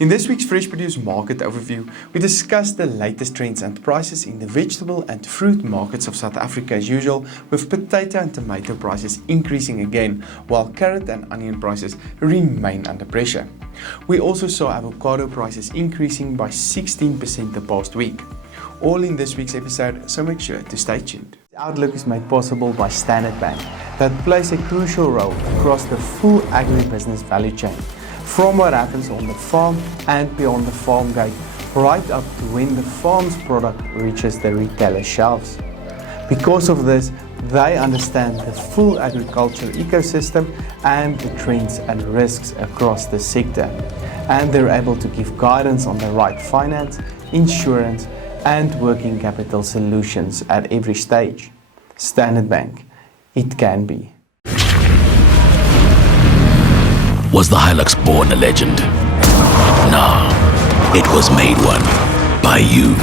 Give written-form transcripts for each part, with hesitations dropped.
In this week's Fresh Produce Market Overview, we discuss the latest trends and prices in the vegetable and fruit markets of South Africa as usual, with potato and tomato prices increasing again, while carrot and onion prices remain under pressure. We also saw avocado prices increasing by 16% the past week. All in this week's episode, so make sure to stay tuned. The outlook is made possible by Standard Bank, that plays a crucial role across the full agribusiness value chain, from what happens on the farm and beyond the farm gate, right up to when the farm's product reaches the retailer shelves. Because of this, they understand the full agriculture ecosystem and the trends and risks across the sector, and they're able to give guidance on the right finance, insurance, and working capital solutions at every stage. Standard Bank, it can be. Was the Hilux born a legend? No, it was made one by you.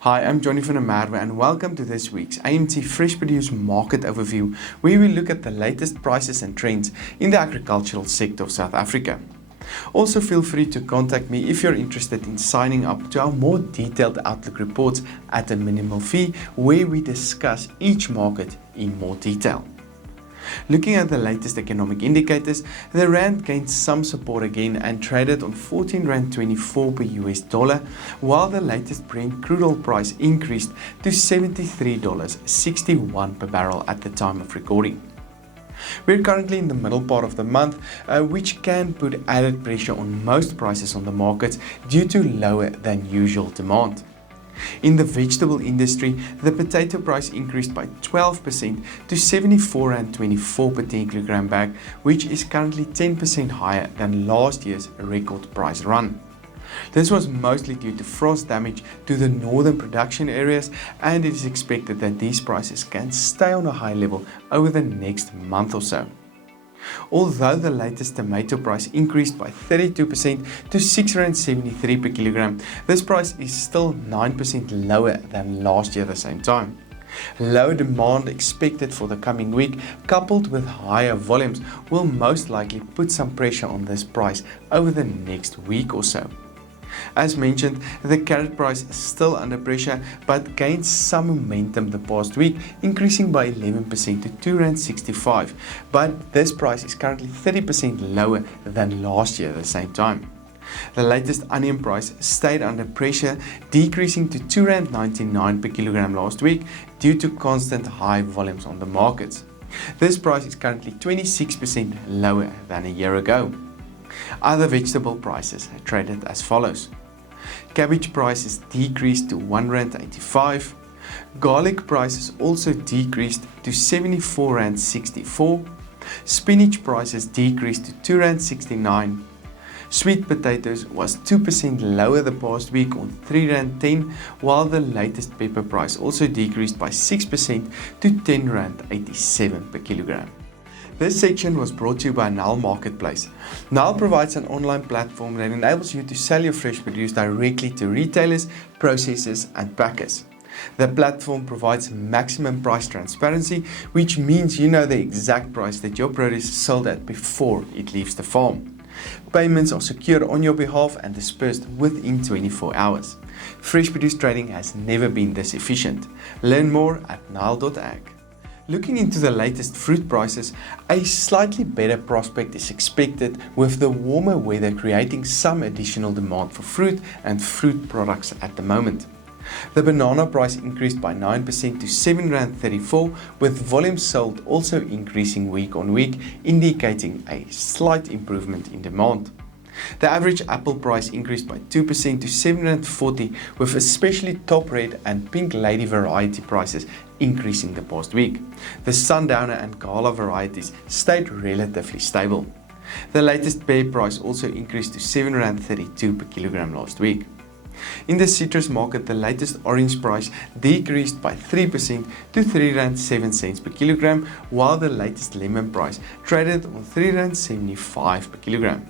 Hi, I'm Johnny van der Merwe and welcome to this week's AMT Fresh Produce Market Overview, where we look at the latest prices and trends in the agricultural sector of South Africa. Also feel free to contact me if you're interested in signing up to our more detailed outlook reports at a minimal fee, where we discuss each market in more detail. Looking at the latest economic indicators, the rand gained some support again and traded on 14.24 per US dollar, while the latest Brent crude oil price increased to $73.61 per barrel at the time of recording. We're currently in the middle part of the month, which can put added pressure on most prices on the markets due to lower than usual demand. In the vegetable industry, the potato price increased by 12% to 74.24 per 10 kilogram bag, which is currently 10% higher than last year's record price run. This was mostly due to frost damage to the northern production areas, and it is expected that these prices can stay on a high level over the next month or so. Although the latest tomato price increased by 32% to R6.73 per kilogram, this price is still 9% lower than last year at the same time. Low demand expected for the coming week, coupled with higher volumes, will most likely put some pressure on this price over the next week or so. As mentioned, the carrot price is still under pressure but gained some momentum the past week, increasing by 11% to R2.65, but this price is currently 30% lower than last year at the same time. The latest onion price stayed under pressure, decreasing to R2.99 per kilogram last week due to constant high volumes on the markets. This price is currently 26% lower than a year ago. Other vegetable prices are traded as follows. Cabbage prices decreased to R1.85. Garlic prices also decreased to R74.64. Spinach prices decreased to R2.69. Sweet potatoes was 2% lower the past week on R3.10, while the latest pepper price also decreased by 6% to R10.87 per kilogram. This section was brought to you by Nile Marketplace. Nile provides an online platform that enables you to sell your fresh produce directly to retailers, processors, and packers. The platform provides maximum price transparency, which means you know the exact price that your produce is sold at before it leaves the farm. Payments are secured on your behalf and dispersed within 24 hours. Fresh produce trading has never been this efficient. Learn more at Nile.ag. Looking into the latest fruit prices, a slightly better prospect is expected, with the warmer weather creating some additional demand for fruit and fruit products at the moment. The banana price increased by 9% to R7.34, with volumes sold also increasing week on week, indicating a slight improvement in demand. The average apple price increased by 2% to R7.40, with especially top red and pink lady variety prices increasing the past week. The sundowner and gala varieties stayed relatively stable. The latest pear price also increased to R7.32 per kilogram last week. In the citrus market, the latest orange price decreased by 3% to R3.07 per kilogram, while the latest lemon price traded on R3.75 per kilogram.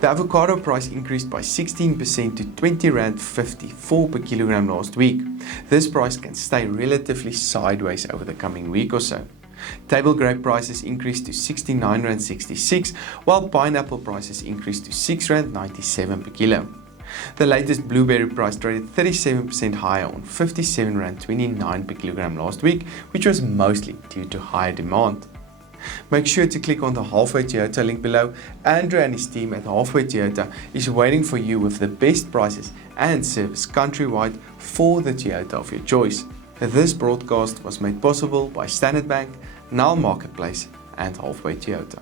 The avocado price increased by 16% to R20.54 per kilogram last week. This price can stay relatively sideways over the coming week or so. Table grape prices increased to R69.66, while pineapple prices increased to R6.97 per kilo. The latest blueberry price traded 37% higher on R57.29 per kilogram last week, which was mostly due to higher demand. Make sure to click on the Halfway Toyota link below. Andrew and his team at Halfway Toyota is waiting for you with the best prices and service countrywide for the Toyota of your choice. This broadcast was made possible by Standard Bank, Nile Marketplace and Halfway Toyota.